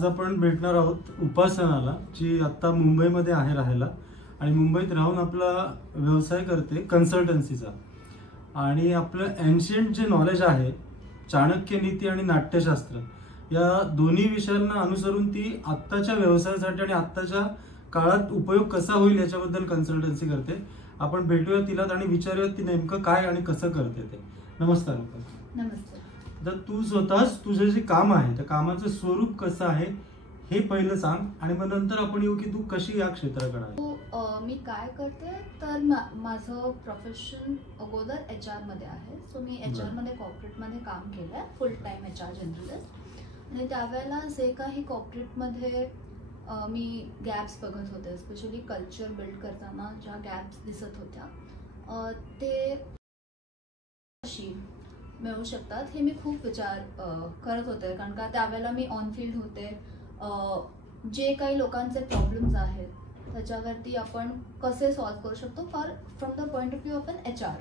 आज आपण भेटणार आहोत उपासनाला, जी आता मुंबईमध्ये आहे राहायला आणि मुंबईत राहून आपला व्यवसाय करते कन्सल्टन्सीचा. आणि आपलं एन्शियंट जे नॉलेज आहे, चाणक्य नीती आणि नाट्यशास्त्र, या दोन्ही विषयांना अनुसरून ती आत्ताच्या व्यवसायासाठी आणि आत्ताच्या काळात उपयोग कसा होईल याच्याबद्दल कन्सल्टन्सी करते. आपण भेटूया तिला आणि विचारूया ती नेमकं काय आणि कसं करते ते. नमस्कार. नमस्ते. तर तू स्वतःच तुझं जे काम आहे त्या कामाचं स्वरूप कसं आहे हे पहिलं सांग, आणि मग नंतर आपण येऊ की तू कशी या क्षेत्राकडे आहे. मी काय करते तर माझं प्रोफेशन अगोदर HR मध्ये आहे. सो मी HR मध्ये कॉर्पोरेटमध्ये काम केलंय, फुल टाइम HR जनरलिस्ट. आणि त्यावेळेला जे काही कॉर्पोरेटमध्ये मी गॅप्स बघत होते, स्पेशली कल्चर बिल्ड करताना ज्या गॅप्स दिसत होत्या ते कशी मिळू शकतात हे मी खूप विचार करत होते. कारण का त्यावेळेला मी ऑन फील्ड होते. जे काही लोकांचे प्रॉब्लेम्स आहेत त्याच्यावरती आपण कसे सॉल्व्ह करू शकतो from the point of view of an HR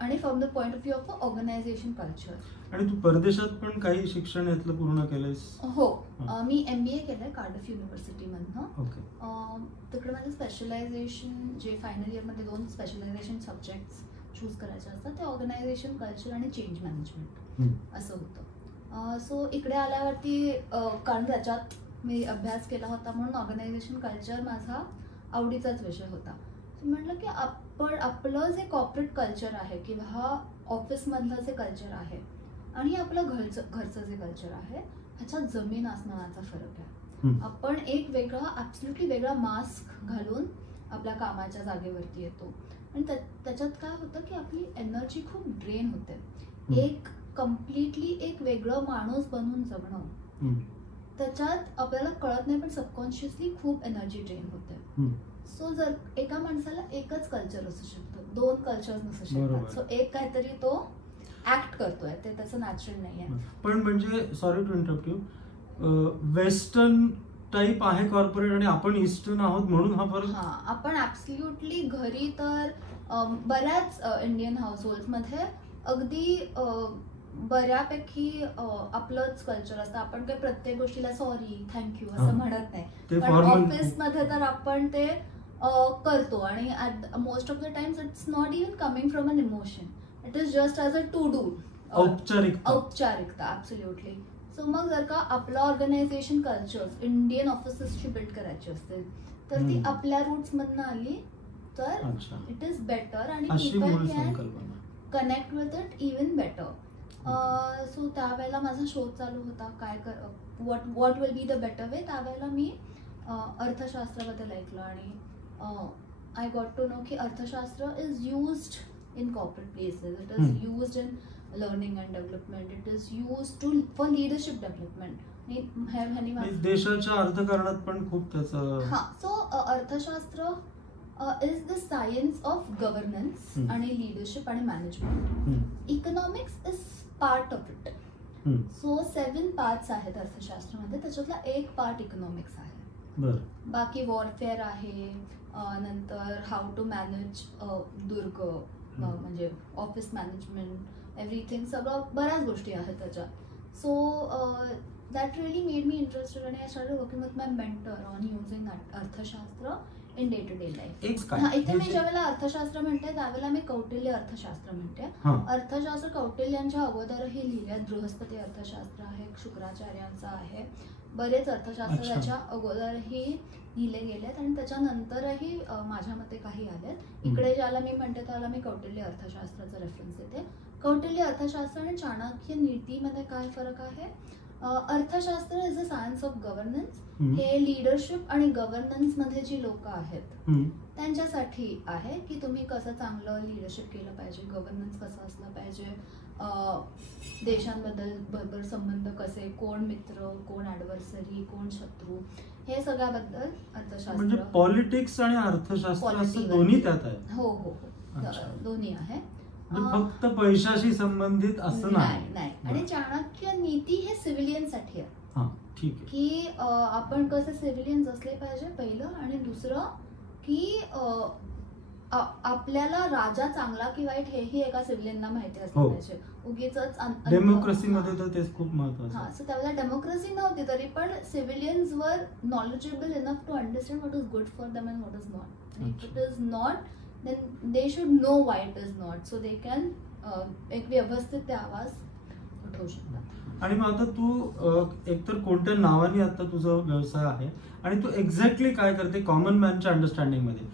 आणि from the point of view of organisation culture. आणि तू परदेशात पण काही शिक्षण यातलं पूर्ण केलंयस? हो, मी MBA केलंय कार्डिफ युनिव्हर्सिटीमधनं. तिकडे माझं स्पेशलायझेशन जे फायनल इयरमध्ये 2 स्पेशलायझेशन सब्जेक्ट्स चूज करायचे असतात ते ऑर्गनायझेशन कल्चर आणि चेंज मॅनेजमेंट असं होतं. सो इकडे आल्यावरती कारण त्याच्यात मी अभ्यास केला होता म्हणून ऑर्गनायझेशन कल्चर माझा आवडीचाच विषय होता. म्हटलं की आपलं जे कॉर्पोरेट कल्चर आहे किंवा ऑफिसमधलं जे कल्चर आहे आणि आपलं घरचं जे कल्चर आहे ह्याच्यात जमीन आसमानाचा फरक आहे. आपण एक वेगळा ॲब्सोल्युटली वेगळा मास्क घालून आपल्या कामाच्या जागेवरती येतो आणि त्याच्यात काय होतं की आपली एनर्जी खूप ड्रेन होते. एक कम्प्लिटली एक वेगळं माणूस बनून जगणं त्याच्यात आपल्याला कळत नाही पण सबकॉन्शियसली खूप एनर्जी ड्रेन होते. सो जर एका माणसाला एकच कल्चर असू शकतं, 2 कल्चर नसू शकतात. सो एक काहीतरी तो ऍक्ट करतोय ते त्याचं नॅचरल नाही आहे. पण म्हणजे sorry to interrupt you, western type आहे कॉर्पोरेट आणि आपण ईस्टर्न आहोत म्हणून हा फरक. आपण ऍब्सोल्युटली घरी तर बऱ्याच इंडियन हाऊसहोल्ड मध्ये अगदी बऱ्यापैकी आपलंच कल्चर असतं. आपण काही प्रत्येक गोष्टीला सॉरी थँक्यू असं म्हणत नाही, पण ऑफिसमध्ये तर आपण ते करतो आणि most of the times it's not even coming from an emotion, it is just as a to do, औपचारिकता ॲब्सोल्युटली. सो मग जर का आपलं ऑर्गनायझेशन कल्चर इंडियन ऑफिसेसची बिल्ड करायची असतील तर ती आपल्या रूट्स मधनं आली तर इट इज बेटर आणि people can connect with it even better. So त्यावेळेला माझा शोध चालू होता काय what will be the better way. त्यावेळेला मी अर्थशास्त्राबद्दल ऐकलं आणि आय गॉट टू नो की अर्थशास्त्र is used in corporate places, it is used in learning and development, it is used for leadership development. देशाच्या अर्थकारणात पण खूप त्याचं. सो अर्थशास्त्र is the science of governance आणि leadership आणि management. Economics is part of it. So 7 parts आहेत अर्थशास्त्रामध्ये, त्याच्यातला एक पार्ट इकॉनॉमिक्स आहे. बाकी वॉरफेअर आहे, नंतर हाऊ टू मॅनेज दुर्ग म्हणजे ऑफिस मॅनेजमेंट, एव्हरीथिंग, सगळं बऱ्याच गोष्टी आहेत त्याच्यात. So that really made me interested and I started working with my mentor on using अर्थशास्त्र in day to day life. इथे मी ज्यावेळेला अर्थशास्त्र म्हणते त्यावेळेला मी कौटिल्य अर्थशास्त्र म्हणते. अर्थशास्त्र कौटिल्यांच्या अगोदरही लिहिल्यात, बृहस्पती अर्थशास्त्र आहे, शुक्राचार्यांचा आहे, बरेच अर्थशास्त्र त्याच्या अगोदरही लिहिले गेलेत आणि त्याच्यानंतरही माझ्या मते काही आलेत. इकडे ज्याला मी म्हणते त्याला मी कौटिल्य अर्थशास्त्राचा रेफरन्स देते. कौटिल्य अर्थशास्त्र आणि चाणक्य नीतीमध्ये काय फरक आहे? अर्थशास्त्र is a science of governance. हे लिडरशिप आणि गव्हर्नन्स मध्ये जी लोक आहेत त्यांच्यासाठी आहे की तुम्ही कसं चांगलं लिडरशिप केलं पाहिजे, गव्हर्नन्स कसं असलं पाहिजे, देशांबद्दल बरोबर संबंध कसे, कोण मित्र, कोण ॲडव्हर्सरी, कोण शत्रू, हे सगळ्याबद्दल अर्थशास्त्र. म्हणजे पॉलिटिक्स आणि अर्थशास्त्र दोन्ही त्यात आहे. हो हो, दोन्ही आहे. फक्त पैशाशी संबंधित असं नाही. आणि चाणक्य नीती हे सिव्हिलियन साठी आहे. की आपण कसे सिव्हिलियन्स असले पाहिजे पहिलं, आणि दुसरं की आपल्याला राजा चांगला की वाईट हेही एका सिव्हिलियनला माहिती असलं पाहिजे. उगीच डेमोक्रेसीमध्ये तर तेच खूप महत्वाचं. हा, सो त्यावेळेला डेमोक्रेसी नव्हती तरी पण सिव्हिलियन्स वर knowledgeable enough to understand what is good for them and what is not. If it is not then they should know why it is not, so they can एक व्यवस्थित ते आवाज उठवू शकतात. आणि मग आता तू एकतर कोणत्या नावाने आता तुझा व्यवसाय आहे आणि तू एक्झॅक्टली काय करते कॉमन मॅनच्या अंडरस्टँडिंग मध्ये?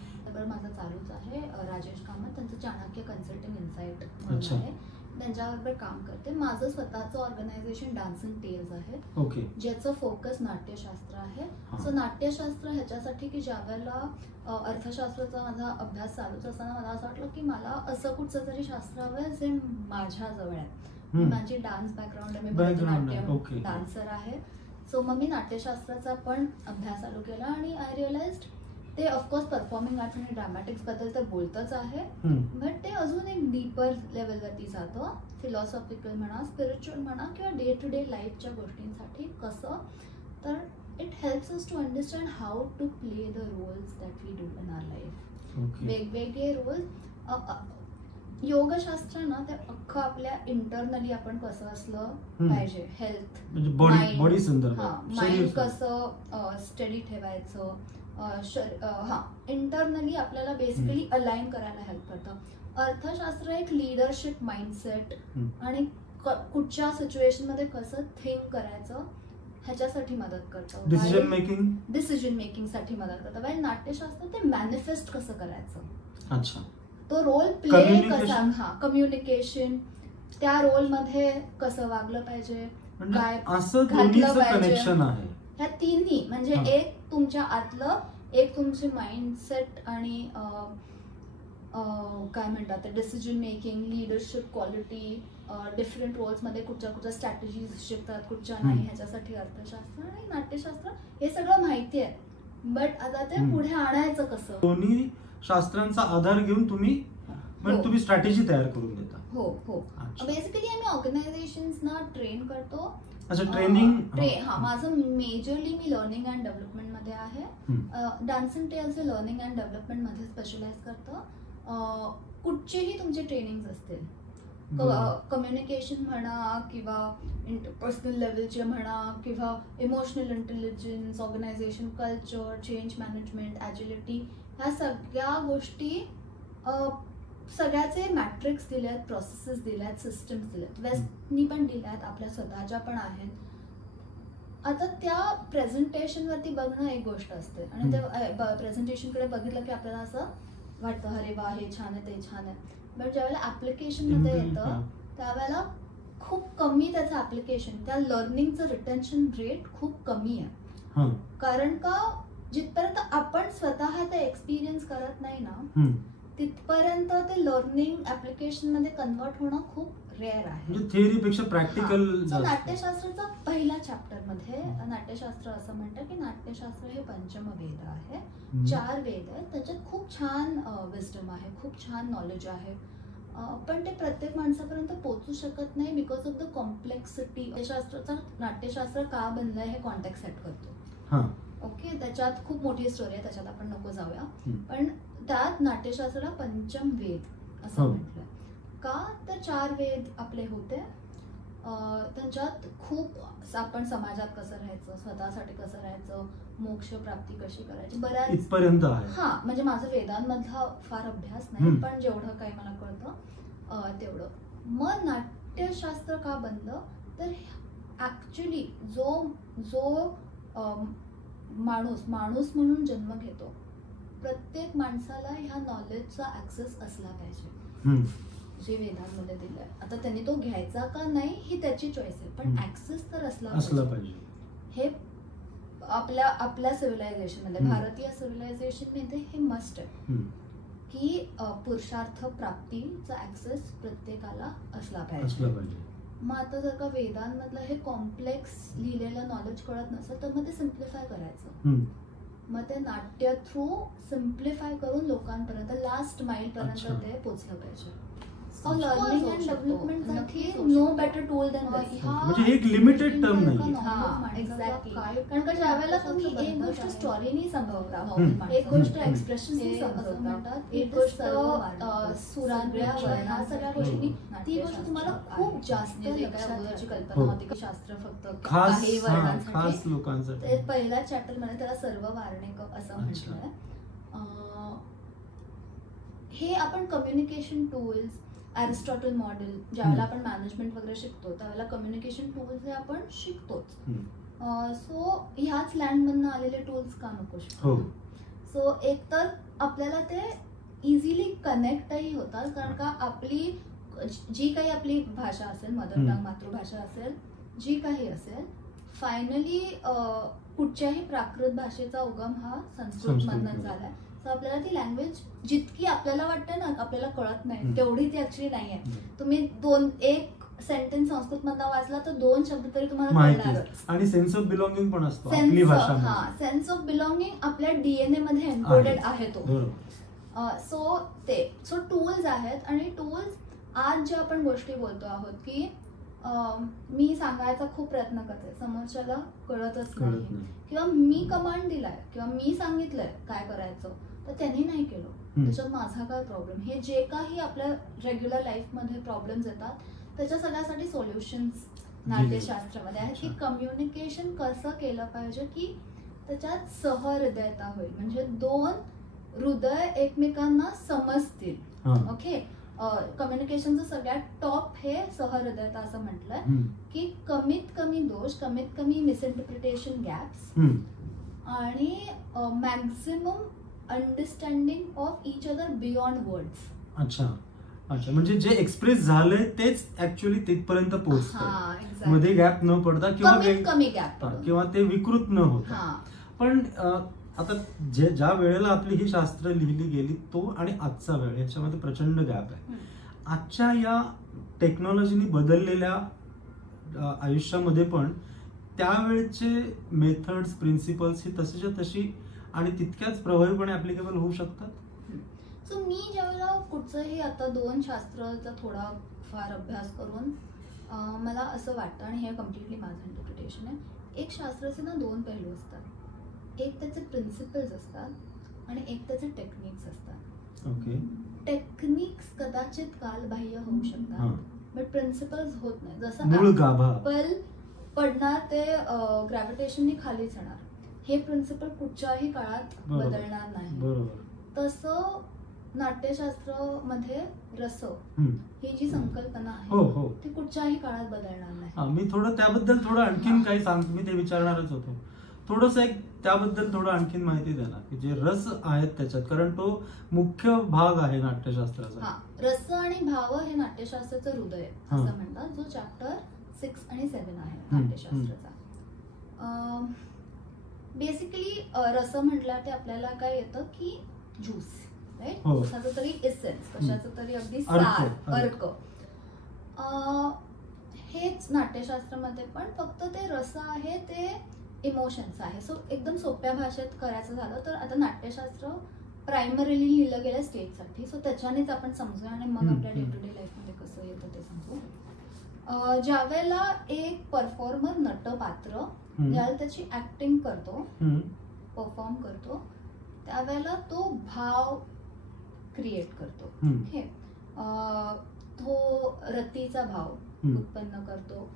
माझं चालूच आहे राजेश कामत, त्यांचं चाणक्य कन्सल्टिंग इन्साइट म्हणून आहे, त्यांच्याबरोबर काम करते. माझं स्वतःचं ऑर्गनायझेशन डान्स अँड टेल्स आहे. ओके. ज्याचं फोकस नाट्यशास्त्र आहे. सो नाट्यशास्त्र ह्याच्यासाठी की ज्यावेळेला अर्थशास्त्राचा माझा अभ्यास चालूच असताना मला असं वाटलं की मला असं कुठचं तरी शास्त्र हवं जे माझ्या जवळ आहे. माझी डान्स बॅकग्राऊंड आहे, मी भरतनाट्यम डान्सर आहे. सो मग मी नाट्यशास्त्राचा पण अभ्यास चालू केला आणि आय रिअलाइज्ड ते ऑफकोर्स परफॉर्मिंग आर्ट्स आणि ड्रामॅटिक्स बद्दल तर बोलतच आहे, बट ते अजून एक डीपर लेवलवरती जातं. फिलॉसॉफिकल म्हणा, स्पिरिच्युअल म्हणा किंवा डे टू डे लाईफच्या गोष्टींसाठी कसं, तर it helps us to understand how to play the roles that we do in our life. वेगवेगळे रोल्स. योगशास्त्र ना ते अख्खं आपल्या इंटरनली आपण कसं असलं पाहिजे, हेल्थ, माइंड कसं स्टडी ठेवायचं, इंटरनली आपल्याला बेसिकली अलाइन करायला हेल्प करतं. अर्थशास्त्र एक लिडरशिप माइंडसेट आणि कुठच्या सिच्युएशन मध्ये कसं थिंक करायचं ह्याच्यासाठी मदत करतं, डिसिजन मेकिंग साठी मदत करतं. वेल नाट्यशास्त्र ते मॅनिफेस्ट कसं करायचं, अच्छा, तो रोल प्ले कसा, कम्युनिकेशन, त्या रोल मध्ये कसं वागलं पाहिजे, काय घातलं पाहिजे, ह्या तिन्ही म्हणजे एक तुमच्या आतलं, एक तुमचे माइंडसेट आणि काय म्हणतात decision making, leadership quality, different roles मध्ये कुठच्या स्ट्रॅटेजीज शिकतात, कुठच्या नाही, ह्याच्यासाठी अर्थशास्त्र आणि नाट्यशास्त्र हे सगळं माहिती आहे. बट आता ते पुढे आणायचं कसं, दोन्ही शास्त्रांचा आधार घेऊन तुम्ही तुम्ही स्ट्रॅटेजी तयार करून देता. हो हो. बेसिकली आम्ही ऑर्गनायझेशन्सना ट्रेन करतो. अच्छा, ट्रेनिंग. हा, माझं majorly me learning and development मध्ये आहे. डान्स अँड टेल्स हे लर्निंग अँड डेव्हलपमेंट मध्ये स्पेशलाइज करतं. कुठचेही तुमचे ट्रेनिंग असतील, कम्युनिकेशन म्हणा किंवा इंटरपर्सनल लेवलचे म्हणा किंवा emotional intelligence, organisation culture, change management, agility, ह्या सगळ्या गोष्टी सगळ्याचे मॅट्रिक्स दिलेत, प्रोसेसेस दिल्यात, सिस्टम्स दिल्यात, वेस्टनी पण दिल्यात, आपल्या स्वतःच्या पण आहेत. आता त्या प्रेझेंटेशन वरती बघणं एक गोष्ट असते आणि त्या प्रेझेंटेशनकडे बघितलं की आपल्याला असं वाटतं अरे वा हे छान आहे, ते छान आहे. बट ज्यावेळेला ऍप्लिकेशन मध्ये येतं त्यावेळेला खूप कमी त्याचं ऍप्लिकेशन, त्या लर्निंगचं रिटेन्शन रेट खूप कमी आहे. कारण का जिथपर्यंत आपण स्वतः ते एक्सपिरियन्स करत नाही ना तिथपर्यंत ते लर्निंग ऍप्लिकेशन मध्ये कन्वर्ट होणं खूप रेअर आहे. थिअरीपेक्षा प्रॅक्टिकल. नाट्यशास्त्राचा पहिला चॅप्टर मध्ये नाट्यशास्त्र असं म्हणतं की नाट्यशास्त्र हे पंचम वेद आहे, 4 वेद आहेत, त्याच्यात खूप छान विस्डम आहे, खूप छान नॉलेज आहे, पण ते प्रत्येक माणसापर्यंत पोहोचू शकत नाही बिकॉज ऑफ द कॉम्प्लेक्सिटी. नाट्यशास्त्र का बनलंय हे कॉन्टेक्स्ट सेट करतो. ओके, त्याच्यात खूप मोठी स्टोरी आहे, त्याच्यात आपण नको जाऊया. पण त्यात नाट्यशास्त्राला पंचम वेद असं म्हटलंय का, तर 4 वेद आपले होते. त्यांच्यात खूप आपण समाजात कसं राहायचं, स्वतःसाठी कसं राहायचं, मोक्ष प्राप्ती कशी करायची, बऱ्याच. हा, म्हणजे माझं वेदांमधला फार अभ्यास नाही, पण जेवढं काही मला कळतं तेवढं. मग नाट्यशास्त्र का बनलं, तर ऍक्च्युली जो माणूस म्हणून जन्म घेतो, प्रत्येक माणसाला ह्या नॉलेजचा ऍक्सेस असला पाहिजे जे वेदांमध्ये दिलंय. आता त्यांनी तो घ्यायचा का नाही ही त्याची चॉईस आहे, पण ऍक्सेस तर असला पाहिजे. हे आपल्या सिव्हिलायझेशन मध्ये, भारतीय सिव्हिलायझेशन मध्ये हे मस्ट आहे की पुरुषार्थ प्राप्तीचा ऍक्सेस प्रत्येकाला असला पाहिजे. मग आता जर का वेदांमधलं हे कॉम्प्लेक्स लिहिलेलं नॉलेज कळत नसेल तर मग ते सिम्प्लिफाय करायचं. मग ते नाट्य थ्रू सिम्प्लिफाय करून लोकांपर्यंत, लास्ट माइल पर्यंत ते पोचलं पाहिजे. लर्निंग अँड डेव्हलपमेंटसाठी no better tool than this. म्हणजे एक लिमिटेड टर्म नाही. एक्झॅक्टली. कारण का ज्यावेळेला तुम्ही एक गोष्ट स्टोरीनी समजवता, एक गोष्ट एक्सप्रेशननी समजवता, एक गोष्ट सुरांच्या ह्या सगळ्या गोष्टी, ती गोष्ट तुम्हाला खूप जास्त लक्षात कल्पना होती की शास्त्र फक्त काही खास लोकांसाठी. पहिल्या चॅप्टर मध्ये त्याला सर्व वारणेक असं म्हटलंय. हे आपण कम्युनिकेशन टूल्स, एरिस्टॉटल मॉडेल, ज्यावेळेला आपण मॅनेजमेंट वगैरे शिकतो त्यावेळेला कम्युनिकेशन टूल्स हे आपण शिकतोच. सो ह्याच लँडमधनं आलेले टूल्स का नको शिकतो. सो एक तर आपल्याला ते इझिली कनेक्टही होतात, कारण का आपली जी काही आपली भाषा असेल, मदर टंग मातृभाषा असेल, जी काही असेल, फायनली कुठच्याही प्राकृत भाषेचा उगम हा संस्कृत मधनं झालाय. सो आपल्याला ती लँग्वेज जितकी आपल्याला वाटते ना आपल्याला कळत नाही तेवढी ती ऍक्च्युअली नाहीये. तुम्ही एक सेंटेन्स संस्कृत मधला वाचला तर 2 शब्द तरी तुम्हाला कळणार. आणि सेन्स ऑफ बिलॉंगिंग पण असतो आपली भाषा. सेन्स ऑफ बिलॉंगिंग आपल्या डीएनए मध्ये एन्कोडेड आहे तो. सो टूल्स आहेत. आणि टूल्स आज ज्या आपण गोष्टी बोलतो आहोत की मी सांगायचा खूप प्रयत्न करते, समोरच्याला कळतच नाही, किंवा मी कमांड दिलाय किंवा मी सांगितलंय काय करायचं तर त्यांनी नाही केलं, त्याच्यात माझा काय प्रॉब्लेम. हे जे काही आपल्या रेग्युलर लाईफ मध्ये प्रॉब्लेम्स येतात त्याच्या सगळ्यासाठी सोल्युशन्स नाट्यशास्त्रामध्ये आहेत की कम्युनिकेशन कसं केलं पाहिजे की त्याच्यात सहृदयता होईल, म्हणजे 2 हृदय एकमेकांना समजतील. ओके. कम्युनिकेशनचं सगळ्यात टॉप हे सहृदयता असं म्हटलंय की कमीत कमी दोष, कमीत कमी मिसइंटरप्रिटेशन गॅप्स आणि maximum understanding of each other beyond words. अच्छा अच्छा. म्हणजे जे एक्सप्रेस झालंय तेच ऍक्च्युअली तिथपर्यंत पोहोचतं, मध्ये गॅप न पडता किंवा कमी गॅप किंवा ते विकृत न होता. पण आता ज्या वेळेला आपली ही शास्त्र लिहिली गेली तो आणि आजचा वेळ याच्यामध्ये प्रचंड गॅप आहे. आजच्या या टेक्नॉलॉजीनी बदललेल्या आयुष्यामध्ये पण त्यावेळेचे मेथड्स, प्रिन्सिपल्स ही तशीच्या तशी आणि तितक्याच प्रभावीपणे ऍप्लिकेबल होऊ शकतात. सो मी ज्यावेळेला कुठचंही आता 2 शास्त्राचा थोडा फार अभ्यास करून मला असं वाटतं, आणि हे कम्प्लिटली माझं इंटरप्रिटेशन आहे, एक शास्त्राचे ना 2 पैलू असतात. एक त्याचे प्रिन्सिपल्स असतात आणि एक त्याचे टेक्निक्स असतात. ओके. टेक्निक्स कदाचित कालबाह्य होऊ शकतात, बट प्रिन्सिपल्स होत नाही. जसं ऍपल पडणार ते ग्रॅव्हिटेशननी खालीच येणार, हे प्रिन्सिपल कुठच्याही काळात बदलणार नाही. तसं नाट्यशास्त्र मध्ये रस ही जी संकल्पना आहे ती कुठच्याही काळात बदलणार नाही. मी थोडं त्याबद्दल आणखीन काही सांगतो, मी ते विचारणारच होतो. थोडस एक त्याबद्दल थोडं आणखीन माहिती द्या ना, की जे रस आहेत त्याच्यात, कारण तो मुख्य भाग आहे नाट्यशास्त्राचा. रस आणि भाव हे नाट्यशास्त्राचं हृदय असं म्हणतात, जो चॅप्टर 6 आणि 7 आहे नाट्यशास्त्राचा. बेसिकली रस म्हटलं ते आपल्याला काय येतं की ज्यूस, राईट, कशाचं तरी एसेन्स, कशाचं तरी अगदी सार, अर्क. हेच नाट्यशास्त्रामध्ये पण, फक्त ते रस आहे ते इमोशन्स आहे. सो एकदम सोप्या भाषेत करायचं झालं तर आता नाट्यशास्त्र प्रायमरीली लिहिलं गेलं स्टेजसाठी, सो त्याच्यानेच आपण समजूया आणि मग आपल्या डे टू डे लाईफमध्ये कसं येतं ते समजू. ज्यावेळेला एक परफॉर्मर, नटपात्र ज्यावेळेला त्याची ऍक्टिंग करतो, परफॉर्म करतो, त्यावेळेला तो भाव क्रिएट करतो. ओके. तो रतीचा भाव उत्पन्न करतो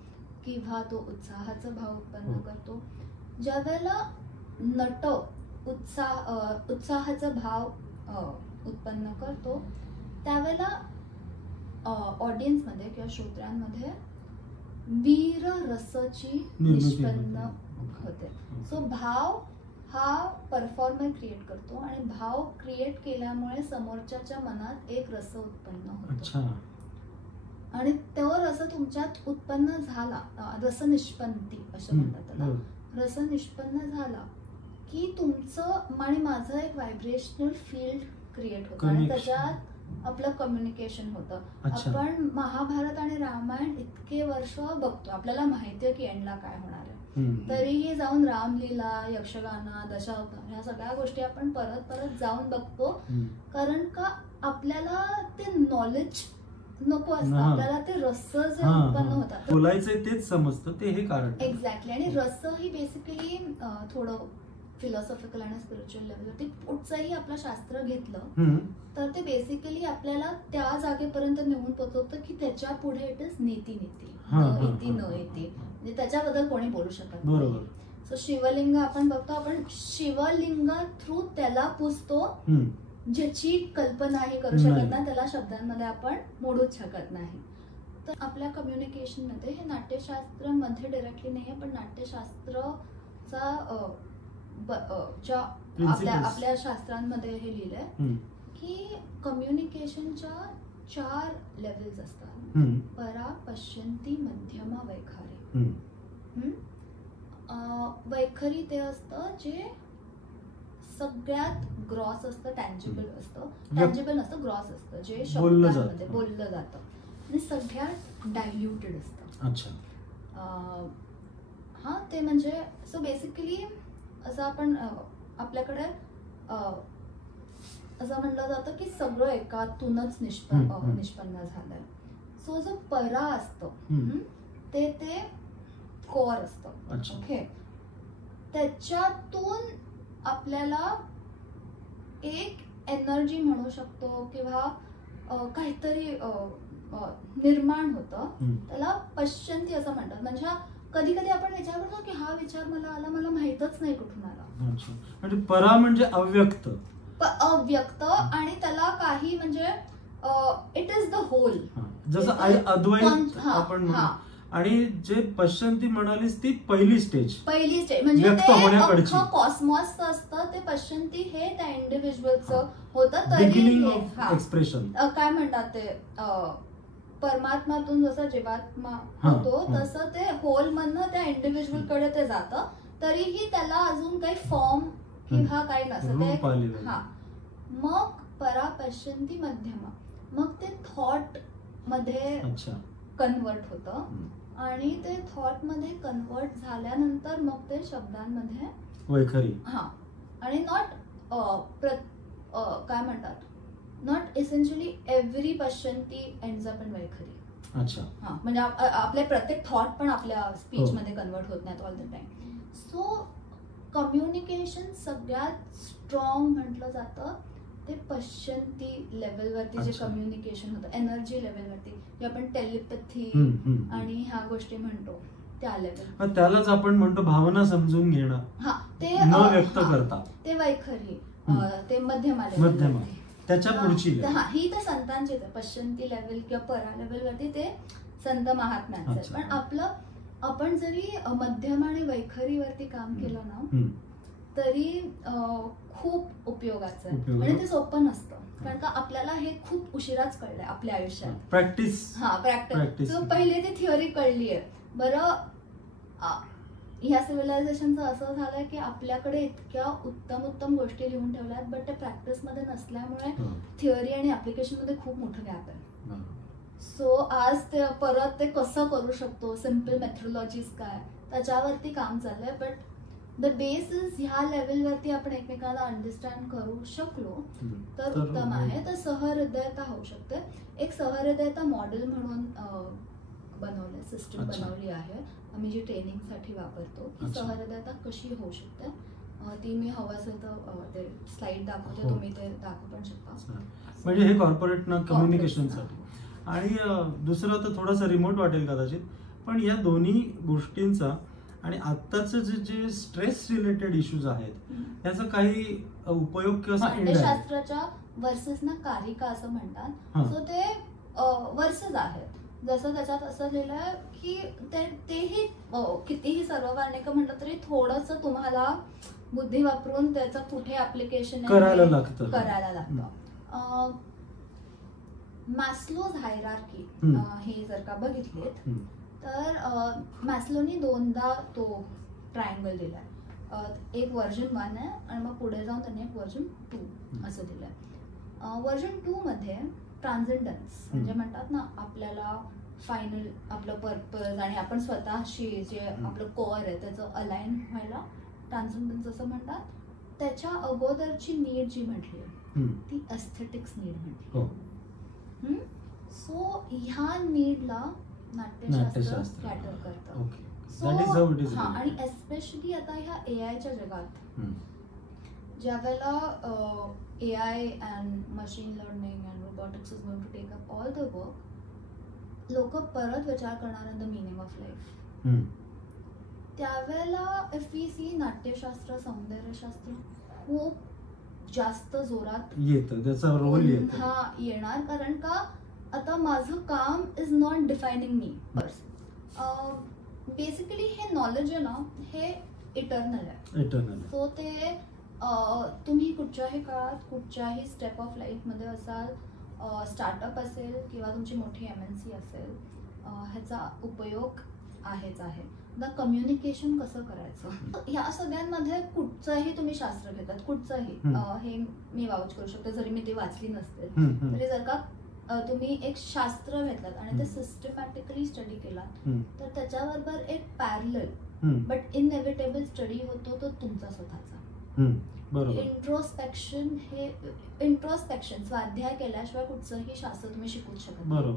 किंवा तो उत्साहाचा भाव उत्पन्न करतो. ज्या वेळेला नट उत्साहाचा भाव उत्पन्न करतो त्यावेळेला ऑडियन्समध्ये किंवा श्रोत्यांमध्ये वीर रसाची निष्पन्न होते. सो भाव हा परफॉर्मर क्रिएट करतो आणि भाव क्रिएट केल्यामुळे समोरच्याच्या मनात एक रस उत्पन्न होतो आणि तो रस तुमच्यात उत्पन्न झाला, रसनिष्पन्ती असं म्हणतात त्याला. रस निष्पन्न झाला की तुमचं आणि माझं एक व्हायब्रेशनल फील्ड क्रिएट होतं आणि त्याच्यात आपलं कम्युनिकेशन होतं. आपण महाभारत आणि रामायण इतके वर्ष बघतो, आपल्याला माहितीये की एंडला काय होणार आहे, तरीही जाऊन रामलीला, यक्षगाना, दशावतार ह्या सगळ्या गोष्टी आपण परत परत जाऊन बघतो, कारण का आपल्याला ते नॉलेज नको असतं, आपल्याला ते रस जे उत्पन्न होतात, बोलायचंय तेच समजतं, ते हे कारण. एक्झॅक्टली. आणि रस ही बेसिकली थोडं फिलॉसॉफिकल आणि स्पिरिच्युअल लेवलवरती कुठचंही आपलं शास्त्र घेतलं तर ते बेसिकली आपल्याला त्या जागेपर्यंत नेऊन पोहोचवतं की त्याच्या पुढे इट इज नीती नीती, न येते, म्हणजे त्याच्याबद्दल कोणी बोलू शकत नाही. सो शिवलिंग आपण बघतो, आपण शिवलिंग थ्रू त्याला पुजतो ज्याची कल्पना हे करू शकत नाही, त्याला शब्दांमध्ये आपण मोडूच शकत नाही. तर आपल्या कम्युनिकेशन मध्ये हे नाट्यशास्त्र मध्ये डायरेक्टली नाहीये, पण नाट्यशास्त्रचा ज्या आपल्या शास्त्रांमध्ये हे लिहिलंय की कम्युनिकेशनच्या 4 लेवल्स असतात, परा, पश्यंती, मध्यमा, वैखारी. वैखरी ते असतं जे सगळ्यात ग्रॉस असतं, टँजिबल असतं, टँजिबल नसतं, ग्रॉस असतं, जे शब्दांमध्ये बोललं जातं, आणि सगळ्यात डायल्युटेड असतं. हा, ते म्हणजे सो बेसिकली असं आपण आपल्याकडे असं म्हणलं जातं की सगळं एकातूनच निष्पन्न झालंय. सो जो परा असतं ते कोर असतं. ओके, त्याच्यातून आपल्याला एक एनर्जी म्हणू शकतो किंवा काहीतरी निर्माण होतं, त्याला पश्यंती असं म्हणतात. म्हणजे कधी कधी आपण विचार करतो की हा विचार मला आला, मला माहितच नाही कुठून आला. म्हणजे परा म्हणजे अव्यक्त, अव्यक्त, आणि त्याला काही म्हणजे इट इज द होल, जसं अद्वैत आपण. आणि जे पश्यंती म्हणालीस ती पहिली स्टेज म्हणजे ते कॉस्मॉस असतं, ते पश्यंती हे त्या इंडिव्हिज्युअलचं होतं. तरी एक्सप्रेशन काय म्हणतात ते, परमात्मातून जसं जीवात्मा होतो तसं ते होल मधनं त्या इंडिव्हिज्युअल कडे ते जातं. तरीही त्याला अजून काही फॉर्म किंवा काही नसतं ते. हा, मग परा, पश्यंती, मध्यमा, मग ते थॉट मध्ये कन्वर्ट होतं, आणि ते थॉट मध्ये कन्वर्ट झाल्यानंतर मग ते शब्दांमध्ये वैखरी. हा, आणि काय म्हणतात, not essentially every pashyanti ends up in vaikhari. हा, म्हणजे आपले प्रत्येक थॉट पण आपल्या स्पीच मध्ये कन्वर्ट होत नाहीत all the time. So communication सगळ्यात स्ट्रॉंग म्हटलं जातं ते पश्यंती लेवलवरती जे कम्युनिकेशन होतं, एनर्जी लेवलवरती, जे आपण टेलिपॅथी आणि ह्या गोष्टी म्हणतो त्या लेवल, त्यालाच आपण म्हणतो भावना समजून घेणं. हा, ते न व्यक्त करता ते वैखरी. ते मध्यमा, त्याच्या पुढची. ही तर संतांची पश्यंती लेवल किंवा परा लेवलवरती ते संत महात्म्यांचं. पण आपण जरी मध्यमा आणि वैखरीवरती काम केलं ना तरी खूप उपयोगाचं आहे. आणि ते सोपं नसतं, कारण का आपल्याला हे खूप उशिराच कळलंय आपल्या आयुष्यात. प्रॅक्टिस. पहिले ती थिअरी कळली आहे. बरं, ह्या सिव्हिलायझेशनचं असं झालंय की आपल्याकडे इतक्या उत्तम गोष्टी लिहून ठेवल्यात, बट ते प्रॅक्टिस मध्ये नसल्यामुळे थिअरी आणि ऍप्लिकेशन मध्ये खूप मोठं गॅप आहे. सो आज ते परत ते कसं करू शकतो, सिम्पल मेथडॉलॉजीज काय, त्याच्यावरती काम चाललंय. बट द बेस इज ह्या लेवलवरती आपण एकमेकांना अंडरस्टँड करू शकलो तर उत्तम आहे. तर सहृदयता होऊ शकते. एक सहृदयता मॉडेल म्हणून बनवलंय, सिस्टम बनवली आहे आम्ही, जी ट्रेनिंगसाठी वापरतो. की सहृदयता कशी होऊ शकते ती मी हवं असेल तर ते स्लाइड दाखवते, तुम्ही ते दाखवू पण शकता. म्हणजे हे कॉर्पोरेट ना कम्युनिकेशनसाठी. आणि दुसरं तर थोडंसं रिमोट वाटेल कदाचित, पण या दोन्ही गोष्टींचा आणि आत्ताचं जे स्ट्रेस रिलेटेड इश्यूज आहेत याचा काही उपयोग किंवा नाट्यशास्त्राच्या वर्सेस ना कारिका असं म्हणतात. सो ते वर्सेस आहेत. जसं त्याच्यात असं लिहिलंय की तेही कितीही सर्ववर्णिक म्हटलं तरी थोडंसं तुम्हाला बुद्धी वापरून त्याचं कुठे ऍप्लिकेशन करायला लागतं. मॅस्लोज हायरार्की हे जर का बघितलेत तर मॅस्लोनी 2दा तो ट्रायंगल दिलाय. एक व्हर्जन 1 आहे आणि मग पुढे जाऊन त्यांनी एक व्हर्जन 2 असं दिलंय. व्हर्जन 2 मध्ये ट्रान्झेंडन्स म्हणजे म्हणतात ना आपल्याला फायनल आपलं पर्पज आणि आपण स्वतःशी जे आपलं कोअर आहे त्याचं अलाइन व्हायला ट्रान्झेंडन्स असं म्हणतात. त्याच्या अगोदरची नीड जी म्हटली ती एस्थेटिक्स नीड म्हटली. सो ह्या नीडला नाट्यशास्त्र कॅटर करतं. सो आणि एस्पेशली आता ह्या एआयच्या जगात ज्यावेळेला AI and machine learning and robotics is going to take up all the work, लोक परत विचार करणार in the meaning of life. त्यावेळेला इफ वी सी नाट्यशास्त्र, सौंदर्यशास्त्र खूप जास्त जोरात येतं, त्याचा रोल येतो. हा येणार, कारण का आता माझं काम is not defining me. Basically हे नॉलेज आहे ना, हे इटर्नल आहे. सो ते तुम्ही कुठच्याही काळात कुठच्याही स्टेप ऑफ लाईफमध्ये असाल, स्टार्टअप असेल किंवा तुमची मोठी MNC असेल, ह्याचा उपयोग आहेच आहे. द कम्युनिकेशन कसं करायचं, ह्या सगळ्यांमध्ये कुठचंही तुम्ही शास्त्र घेतात, कुठचंही, हे मी वाउच करू शकते जरी मी ते वाचली नसते तरी. जर का तुम्ही एक शास्त्र घेतलात आणि ते सिस्टमॅटिकली स्टडी केलात, तर त्याच्याबरोबर एक पॅरलल बट इनएव्हिटेबल स्टडी होतो तो तुमचा स्वतःचा. इंट्रोस्पेक्शन स्वाध्याय केल्याशिवाय कुठचंही शास्त्र तुम्ही शिकूच शकत नाही.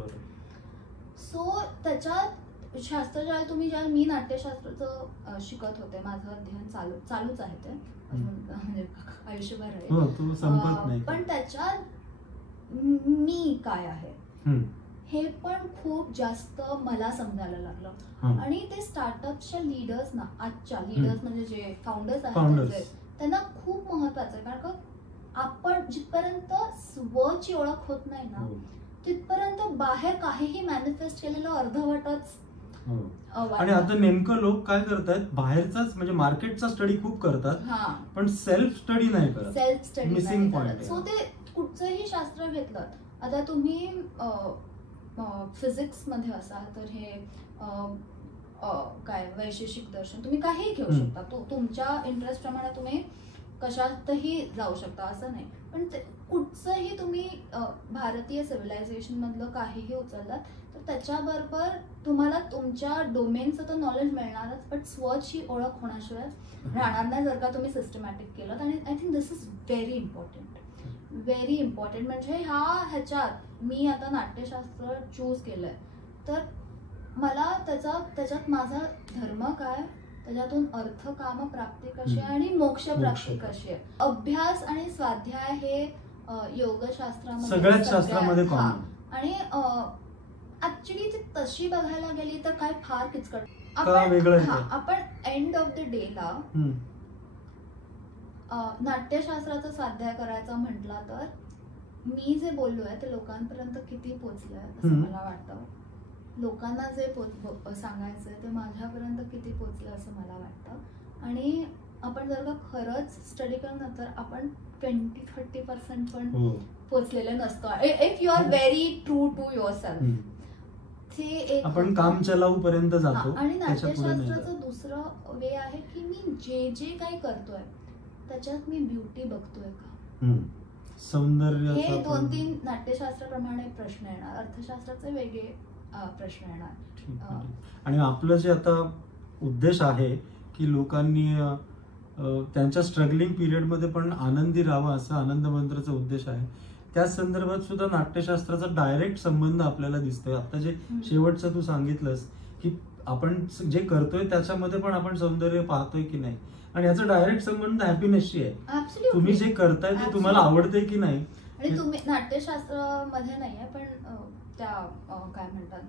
सो त्याच्यात शास्त्र ज्यावेळेला मी नाट्यशास्त्राचं शिकत होते, माझं अध्ययन चालूच आहे ते म्हणजे आयुष्यभर आहे. पण त्याच्यात मी काय आहे हे पण खूप जास्त मला समजायला लागलं. आणि ते स्टार्टअपच्या लीडर्स ना, आजच्या लीडर्स म्हणजे जे फाउंडर्स आहेत, त्यांना खूप महत्वाचं आहे. कारण का आपण जिथपर्यंत स्वची ओळख होत नाही ना, तिथपर्यंत बाहेर काहीही मॅनिफेस्ट केलेलं अर्धवटच. आणि आता नेमकं लोक काय करतात, बाहेरचाच म्हणजे मार्केटचा स्टडी खूप करतात, पण सेल्फ स्टडी नाही करत. Self study missing point. So ते कुठचंही शास्त्र घेतलं, आता तुम्ही फिजिक्स मध्ये असाल तर हे काय वैशेषिक दर्शन, तुम्ही काहीही घेऊ शकता. तुमच्या इंटरेस्ट प्रमाणे तुम्ही कशातही जाऊ शकता, असं नाही. पण कुठचंही तुम्ही भारतीय सिव्हिलायझेशन मधलं काहीही उचललात तर त्याच्याबरोबर तुम्हाला तुमच्या डोमेनचं तर नॉलेज मिळणारच, बट स्वची ओळख होण्याशिवाय राहणार नाही जर का तुम्ही सिस्टमॅटिक केलं. आणि I think this is very important. म्हणजे ह्याच्यात मी आता नाट्यशास्त्र चूज केलंय, तर मला त्याच्यात माझा धर्म काय, त्याच्यातून अर्थ, काम प्राप्ती कशी आहे आणि मोक्ष प्राप्ती कशी आहे. अभ्यास आणि स्वाध्याय हे योगशास्त्रामध्ये सगळ्याच शास्त्रामध्ये कॉमन. आणि ऍक्च्युली ती तशी बघायला गेली तर काय फार किचकट. आपण एंड ऑफ द डे ला नाट्यशास्त्राचा स्वाध्याय करायचा म्हटला तर मी जे बोललोय ते लोकांपर्यंत किती पोचलंय असं मला वाटतं. लोकांना जे सांगायचंय ते माझ्यापर्यंत किती पोचलं असं मला वाटतं. आणि आपण जर का खरंच स्टडी केलं तर आपण 20-30% पण पोचलेले नसतो. If you are very true to yourself, ते आपण काम चलाऊ पर्यंत जातो. आणि नाट्यशास्त्राचं दुसरं वे आहे की मी जे काही करतोय त्याच्यात मी ब्युटी बघतोय का, सौंदर्य. हे 2-3 नाट्यशास्त्राप्रमाणे प्रश्न येणार, अर्थशास्त्राचे वेगळे प्रश्न येणार. आणि आपलं जे आता उद्देश आहे की लोकांनी त्यांच्या स्ट्रगलिंग पिरियड मध्ये पण आनंदी राहावं, असं आनंद मंत्रचा उद्देश आहे. त्या संदर्भात सुद्धा नाट्यशास्त्राचा डायरेक्ट संबंध आपल्याला दिसतोय. आता जे शेवटचं तू सांगितलंस की आपण जे करतोय त्याच्यामध्ये पण आपण सौंदर्य पाहतोय की नाही, आणि याचा डायरेक्ट संबंध हॅपीनेसशी आहे. तुम्ही जे करताय ते तुम्हाला आवडतंय की नाही. आणि तुम्ही नाट्यशास्त्रामध्ये नाहीये पण त्या काय म्हणतात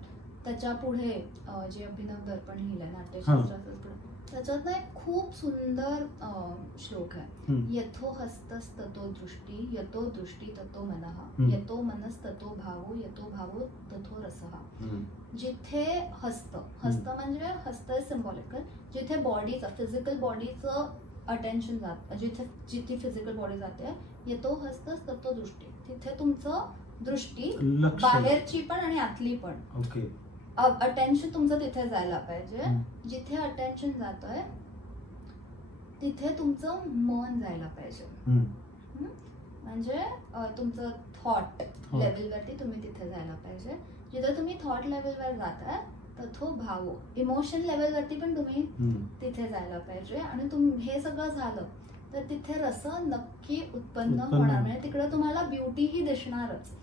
त्याच्या पुढे जे अभिनव दर्पण लिहिलंय नाट्यशास्त्राचं, त्याच्यात ना एक खूप सुंदर श्लोक आहे. यथो हस्तस्ततो दृष्टी, यतो दृष्टी ततो मनः, यतो मनस्ततो भावो, यतो भावो ततो रसः. जिथे हस्त म्हणजे हस्त इज सिम्बॉलिकल, जिथे बॉडीचं फिजिकल बॉडीचं अटेन्शन जात, जिथे फिजिकल बॉडी जाते, यतो हस्तस ततो दृष्टी, तिथे तुमचं दृष्टी बाहेरची पण आणि आतली पण, ओके, अटेन्शन तुमचं तिथे जायला पाहिजे. जिथे अटेन्शन जातोय तिथे तुमचं मन जायला पाहिजे. म्हणजे तुमचं थॉट लेवलवरती तुम्ही तिथे जायला पाहिजे. जिथे तुम्ही थॉट लेवलवर जाताय तथो भावो, इमोशन लेवलवरती पण तुम्ही तिथे जायला पाहिजे. आणि हे सगळं झालं तर तिथे रस नक्की उत्पन्न होणार, म्हणजे तिकडे तुम्हाला ब्युटी ही दिसणारच.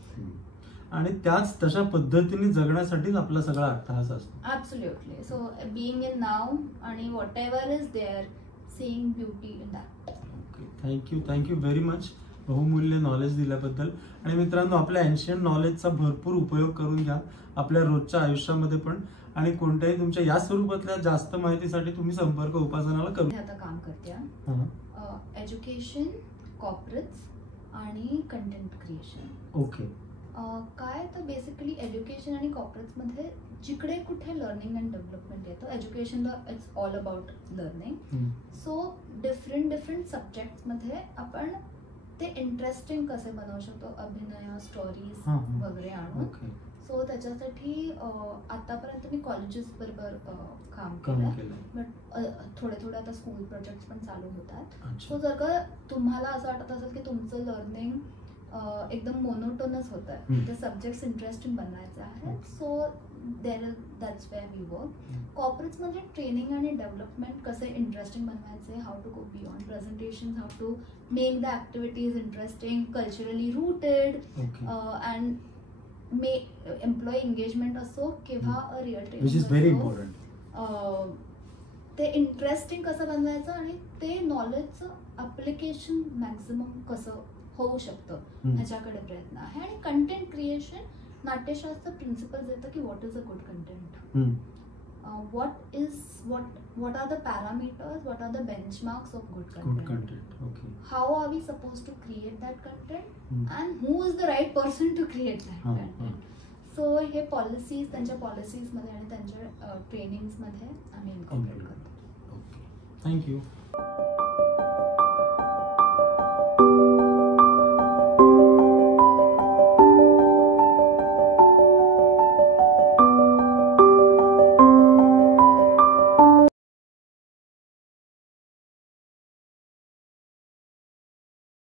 आणि त्याच तशा पद्धतीने जगण्यासाठीच आपला सगळा अट्टहास असतो. Absolutely. So being in now आणि whatever is there, seeing beauty in that. Okay, thank you very much बहुमूल्य नॉलेज दिल्याबद्दल. आणि मित्रांनो, आपल्या एन्शियंट नॉलेजचा भरपूर उपयोग करून घ्या आपल्या रोजच्या आयुष्यामध्ये पण. आणि कोणत्याही तुमच्या या स्वरूपातल्या जास्त माहितीसाठी तुम्ही संपर्क उपासनाला करू. आता काम करते एज्युकेशन, कॉर्पोरेट्स आणि कंटेंट क्रिएशन. ओके. काय तर बेसिकली एज्युकेशन आणि कॉर्पोरेट्समध्ये जिकडे कुठे लर्निंग अँड डेव्हलपमेंट येतं, एज्युकेशनला it's all about learning. So different सब्जेक्ट्समध्ये आपण ते इंटरेस्टिंग कसे बनवू शकतो, अभिनय, स्टोरीज वगैरे आणून. सो त्याच्यासाठी आतापर्यंत मी कॉलेजेस बरोबर काम केलं, बट थोडे आता स्कूल प्रोजेक्ट्स पण चालू होतात. सो जर का तुम्हाला असं वाटत असेल की तुमचं लर्निंग एकदम मोनोटोनस होत आहे, ते सब्जेक्ट्स इंटरेस्टिंग बनवायचे आहेत, so that's where we work. कॉर्पोरेट्समध्ये ट्रेनिंग आणि डेव्हलपमेंट कसे इंटरेस्टिंग बनवायचे, how to go beyond presentation, how to make the activities interesting, culturally rooted, and employee engagement असो किंवा रिअल ट्रेनिंग, ते इंटरेस्टिंग कसं बनवायचं आणि ते नॉलेजचं ॲप्लिकेशन मॅक्झिमम कसं होऊ शकतं ह्याच्याकडे प्रयत्न आहे. आणि कंटेंट क्रिएशन, नाट्यशास्त्र प्रिन्सिपल्स येतं की what is a good content, what are the parameters, what are the benchmarks of good content, okay, how are we supposed to create that content, and who is the right person to create that content. So हे policies, त्यांच्या policies मध्ये आणि त्यांच्या trainings मध्ये आम्ही incorporate करतो. Okay, thank you.